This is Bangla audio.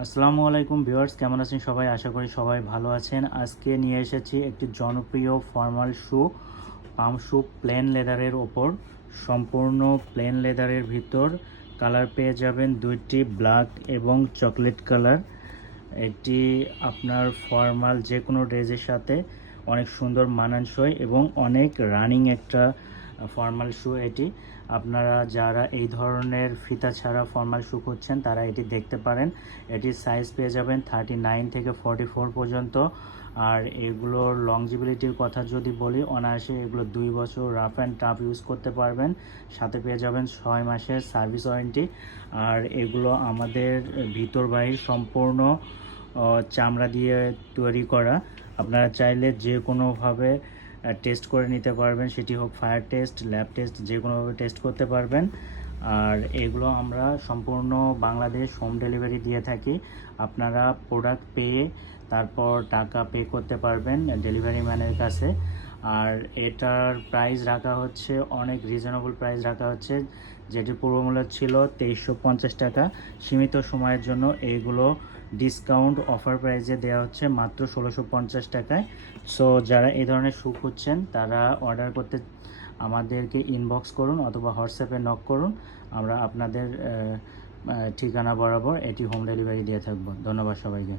আসসালামু আলাইকুম ভিউয়ার্স, কেমন আছেন সবাই? আশা করি সবাই ভালো আছেন। আজকে নিয়ে এসেছি একটি জনপ্রিয় ফর্মাল শু পাম শু প্লেন লেদারের ওপর। সম্পূর্ণ প্লেন লেদারের ভিতর কালার পেয়ে যাবেন দুইটি ব্ল্যাক এবং চকলেট কালার এটি আপনার ফর্মাল যে কোনো ড্রেসের সাথে অনেক সুন্দর, মানানসই এবং অনেক রানিং একটা ফর্মাল শু এটি। আপনারা যারা এই ধরনের ফিতা ছাড়া ফর্মাল শু করছেন তারা এটি দেখতে পারেন। এটির সাইজ পেয়ে যাবেন থার্টি নাইন থেকে ফর্টি ফোর পর্যন্ত। আর এগুলোর লংজিবিলিটির কথা যদি বলি, অনায়াসে এগুলো দুই বছর রাফ অ্যান্ড টাফ ইউজ করতে পারবেন। সাথে পেয়ে যাবেন ছয় মাসের সার্ভিস ওয়ারেন্টি আর এগুলো আমাদের ভিতর বাহির সম্পূর্ণ চামড়া দিয়ে তৈরি করা। আপনারা চাইলে যে কোনোভাবে টেস্ট করে নিতে পারবেন। সেটি হোক ফায়ার টেস্ট ল্যাব টেস্ট যে কোনোভাবে টেস্ট করতে পারবেন। আর এগুলো আমরা সম্পূর্ণ বাংলাদেশ হোম ডেলিভারি দিয়ে থাকি। আপনারা প্রোডাক্ট পেয়ে তারপর টাকা পে করতে পারবেন ডেলিভারি ম্যানের কাছে। আর এটার প্রাইস রাখা হচ্ছে, অনেক রিজনেবল প্রাইস রাখা হচ্ছে যেটির পূর্বমূল্য ছিল তেইশশো পঞ্চাশ টাকা। সীমিত সময়ের জন্য এইগুলো ডিসকাউন্ট অফার প্রাইসে দেওয়া হচ্ছে মাত্র ষোলোশো পঞ্চাশ টাকায়। সো যারা এই ধরনের শু খুঁজছেন, তারা অর্ডার করতে আমাদেরকে ইনবক্স করুন অথবা হোয়াটসঅ্যাপে নক করুন। আমরা আপনাদের ঠিকানা বরাবর এটি হোম ডেলিভারি দিয়ে থাকব। ধন্যবাদ সবাইকে।